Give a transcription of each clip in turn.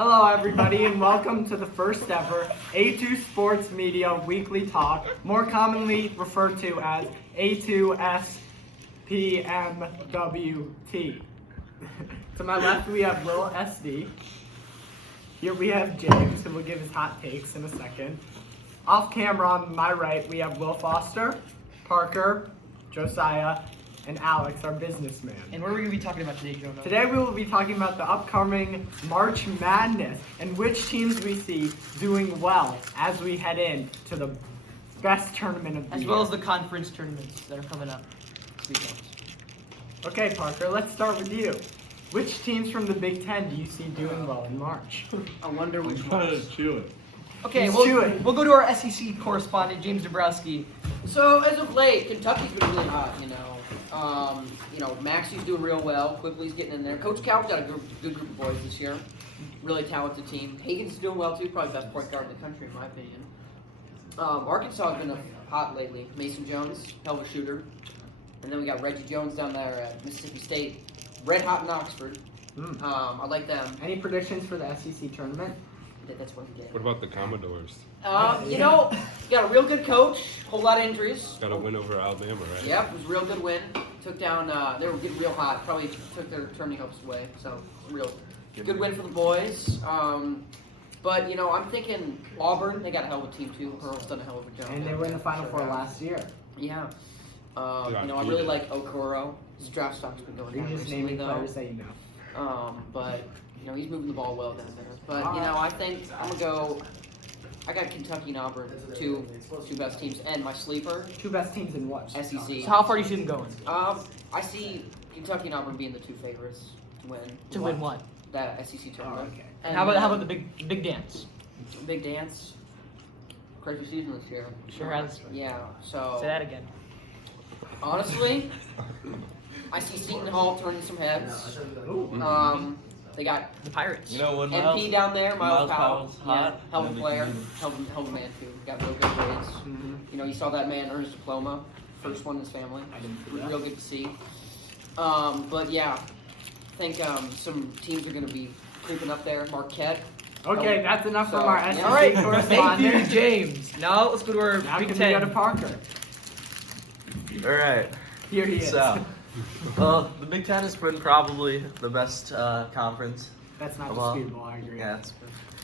Hello, everybody, and welcome to the first ever A2 Sports Media Weekly Talk, more commonly referred to as A2sportsmedia's. To my left, we have Lil SD. Here we have James, who will give his hot takes in a second. Off camera on my right, we have Will Foster, Parker, Josiah, and Alex, our businessman. And what are we going to be talking about today, Jonah? Today we will be talking about the upcoming March Madness and which teams we see doing well as we head in to the best tournament of the year. As well as the conference tournaments that are coming up this weekend. Okay, Parker, let's start with you. Which teams from the Big Ten do you see doing well in March? I wonder which I'm one. trying to chew it. Okay, He's chewing. we'll go to our SEC correspondent, James Dabrowski. So as of late, Kentucky's been really hot. Maxie's doing real well. Quickly's getting in there. Coach Cal's got a good group of boys this year. Really talented team. Hagen's doing well too. Probably best point guard in the country, in my opinion. Arkansas has been hot lately. Mason Jones, hell of a shooter. And then we got Reggie Jones down there at Mississippi State. Red hot in Oxford. I like them. Any predictions for the SEC tournament? That's what we get. What about the Commodores? You got a real good coach. Whole lot of injuries. Got a win over Alabama, right? Yep, it was a real good win. Took down, they were getting real hot. Probably took their turning hopes away. So, real good win for the boys. But, I'm thinking Auburn, they got a hell of a team too. Pearl's done a hell of a job. And they were in the Final Four last year. Yeah. I really like Okoro. His draft stock's been going You're down just recently, naming though. players that you know. But, he's moving the ball well down there. But, I think I'm going to go, I got Kentucky and Auburn, two best teams. And my sleeper, Two best teams in what? SEC. So how far do you see them going? I see Kentucky and Auburn being the two favorites to win. To win what? That SEC tournament. okay. And How about the big dance? big dance? Crazy season this year. Sure has. Yeah. So Say that again. honestly, I see Seton Hall turning some heads. They got The Pirates. You know what? MP down there, Miles Powell. Powell's hot. Hell of a player. Hell of a man too. Got real good grades. You saw that man earn his diploma. First one in his family. It was real good to see. But yeah, I think some teams are going to be creeping up there. Marquette. Okay, that's enough from So, our yeah. SEC All right, thank correspondent. you, James. Now let's go to our Now Big can we Ten. go to Parker? All right. Here he is. So, well, the Big Ten has been probably the best conference. That's not Well, disputable, I agree. Yeah, it's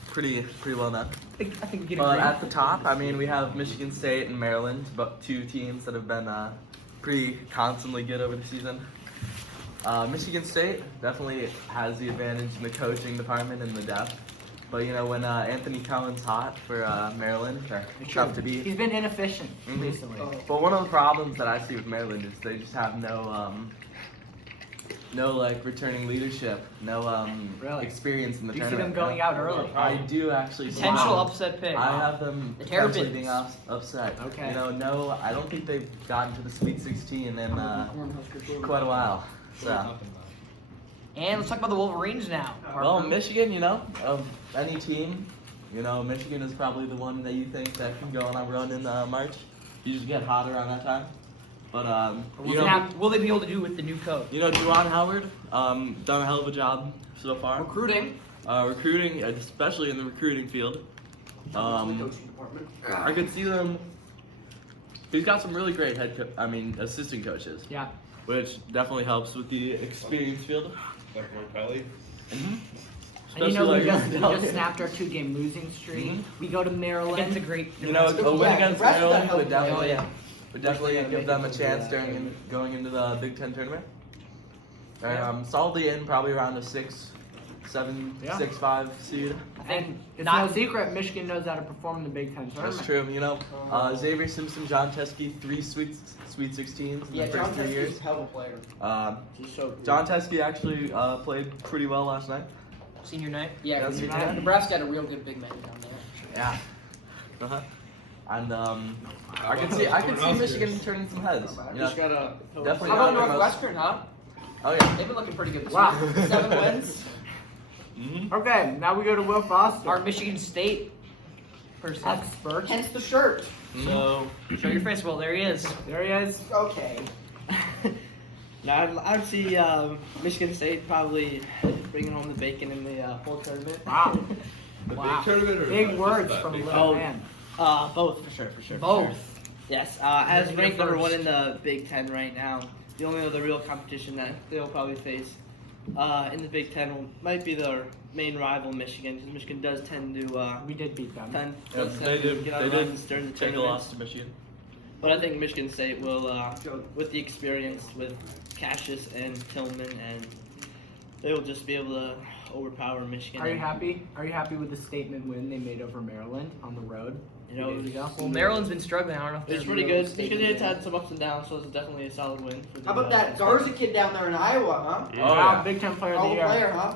pretty well done. I think we can But agree. at the top, we have Michigan State and Maryland, but two teams that have been pretty constantly good over the season. Michigan State definitely has the advantage in the coaching department and the depth. But when Anthony Cohen's hot for Maryland, they're tough to beat. He's been inefficient recently. But one of the problems that I see with Maryland is they just have no returning leadership, no Really? experience in the Do you see tournament. them going out early? I do actually. see Potential them. upset pick. I have them The potentially Terrapins. being upset. Okay. No, I don't think they've gotten to the Sweet 16 in quite a while. So, And let's talk about the Wolverines now. well, Michigan, of any team, Michigan is probably the one that you think that can go on a run in March. You just get hotter around that time. But Will they be able to do it with the new coach? Juwan Howard, done a hell of a job so far. Recruiting. Recruiting, especially in the recruiting field. The coaching department. I could see them. He's got some really great assistant coaches, Yeah. which definitely helps with the experience field. Like Martelli? And Especially we just like snapped our 2-game losing streak. We go to Maryland. Against a great. a win against Nebraska Maryland held would definitely, yeah. give them a chance going into the Big Ten tournament. And solidly in probably around a 6-7, Yeah. 6-5 seed. And it's Not- no secret, Michigan knows how to perform in the Big Ten tournament. That's true. Xavier Simpson, John Teskey, 3 Sweet 16s in Yeah, the John first 3 Teskey's years. a hell of a player. He's so good. John Teskey actually played pretty well last night. Senior night. Yeah, That's because right. Nebraska had a real good big man down there. Yeah. Uh-huh. And I could see Michigan turning some heads. Definitely. How not about their most- Northwestern, huh? Oh yeah. They've been looking pretty good this Wow. year. 7 wins. Okay, now we go to Will Foster. Our Michigan State person. expert. Hence the shirt. So show your face. Well, there he is. There he is. Okay. Yeah, I'd see Michigan State probably bringing home the bacon in the whole tournament. Wow. The Wow. big tournament or Big just words that from big little tournament? man. Both for sure. For sure. Both. Yes. As You're ranked number first. 1 in the Big Ten right now, the only other real competition that they'll probably face in the Big Ten might be their main rival, Michigan, because Michigan does tend to We did beat them. They did. get on They did runs during the take a tournament. loss to Michigan. But I think Michigan State will, with the experience with Cassius and Tillman, and they will just be able to overpower Michigan. Are you happy? Are you happy with the statement win they made over Maryland on the road? You know, 2 days ago? Well, Maryland's been struggling. I don't know if it's they're pretty real good. statement Michigan State's win. had some ups and downs, so it's definitely a solid win. For the, How about that Garza kid down there in Iowa, Yeah. Oh, Wow, yeah. Big Ten Player of the huh? Year. Player, huh?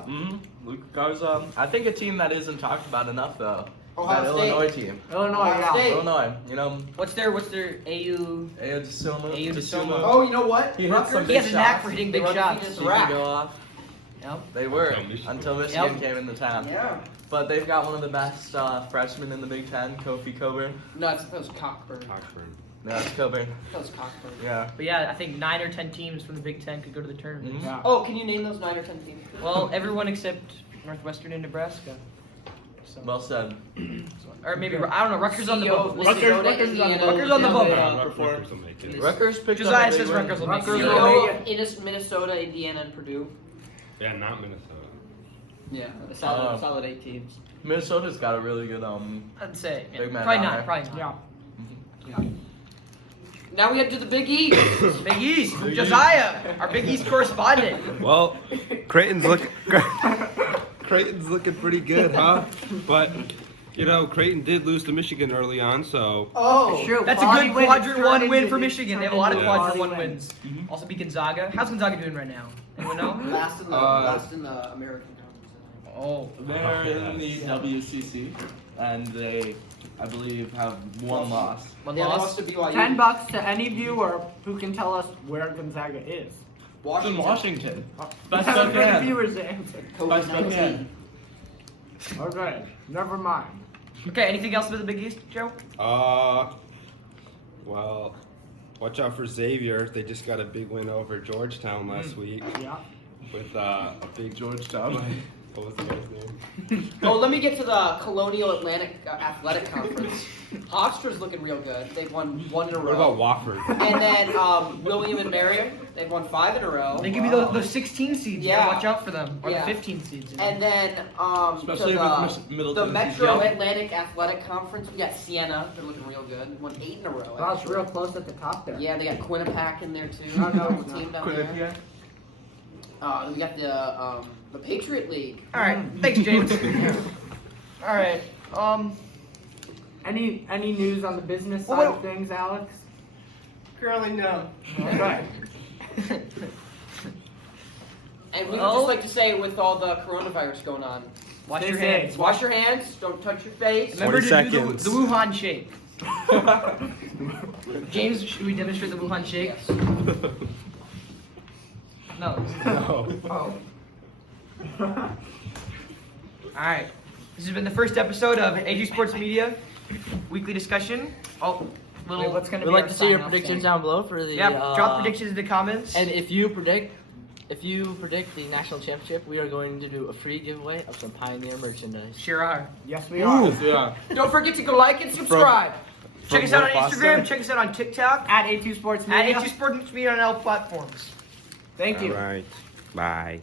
Luke Garza. I think a team that isn't talked about enough though. Ohio That State. Illinois team. Illinois, Ohio yeah. State. Illinois. You know, What's their AU? Ayo DeSoma. Ayo DeSoma. Oh, you know what? He hit Rutgers- some He has a big knack shots. for hitting They big run shots. defense. He could go off. Yep. They were Until Michigan. until Michigan Yep. came into town. Yeah. But they've got one of the best freshmen in the Big Ten, Kofi Coburn. No, that was Cockburn. Cockburn. No, that's Coburn. That was Cockburn. Yeah. But yeah, I think 9 or 10 teams from the Big Ten could go to the tournament. Mhm. Yeah. Oh, can you name those 9 or 10 teams? Well, everyone except Northwestern and Nebraska. So, Well said. or maybe I don't know. Rutgers on the CEO of bubble. Minnesota, Rutgers is on the Indiana, Rutgers on the Illinois, bubble. Yeah, perform. Rutgers will make it. Rutgers picked Josiah up a big says win. Rutgers will make Rutgers it. will CEO make of Minnesota, Indiana, and Purdue. Yeah, not Minnesota. Yeah. A solid 8 teams. Minnesota's got a really good I'd say yeah, Big man probably down not. there. Probably Yeah. not. Now we head to the Big East. Big East. Big Josiah, our Big East correspondent. Well, Creighton's looking pretty good, huh? But you know, Creighton did lose to Michigan early on, so Oh. True. That's a Quality good win. quadrant Turned 1 win into- for Michigan. They have a turned lot of into quadrant quality 1 wins. Also beat Gonzaga. How's Gonzaga doing right now? Anyone know? Last in the American Conference. Oh. They're in the WCC, and they, I believe, have one loss. One Yeah, they loss. lost to BYU. $10 to any viewer who can tell us where Gonzaga is. Washington. Washington. Best That's for the Spokane. viewers to answer. COVID-19. Okay, never mind. Okay, anything else with the Big East, Joe? well, watch out for Xavier. They just got a big win over Georgetown last week Yeah. with a big Georgetown. What was the guy's name? Oh, let me get to the Colonial Atlantic Athletic Conference. Hofstra's looking real good. They've won 1 in a What about row. Wofford? And then William and Mary, they've won 5 in a row. They could be the 16 seeds. Yeah. Watch out for them. Or Yeah. the 15 seeds. You know? And then Especially to with the Middleton. Metro Yep. Atlantic Athletic Conference, we got Siena. They're looking real good. They won 8 in a row. Wow, it's actually. real close at the top there. Yeah, they got Quinnipiac in there too. Oh, no, Couple it's team not. down there. Then we got the Patriot League. All right. Thanks, James. All right. Any news on the business Well, side what- of things, Alex? Currently, no. Okay. And we would Well- just like to say, with all the coronavirus going on, Wash Stay your safe. hands. wash your hands, don't touch your face. Remember 20 to do seconds. the Wuhan shake. James, should we demonstrate the Wuhan shake? Yes. No. No. Oh. All right. This has been the first episode of A2 Sports Media weekly discussion. Oh, little. Wait, what's gonna We'd be like our to see your sign-off predictions thing? down below for the. Yeah, drop predictions in the comments. And if you predict the national championship, we are going to do a free giveaway of some Pioneer merchandise. Sure are. Yes, we are. Yeah. Don't forget to go like and subscribe. Check us out on Instagram. Check us out on TikTok. At A2 Sports At Media. A2 Sports Media on all platforms. Thank you. All right. Bye.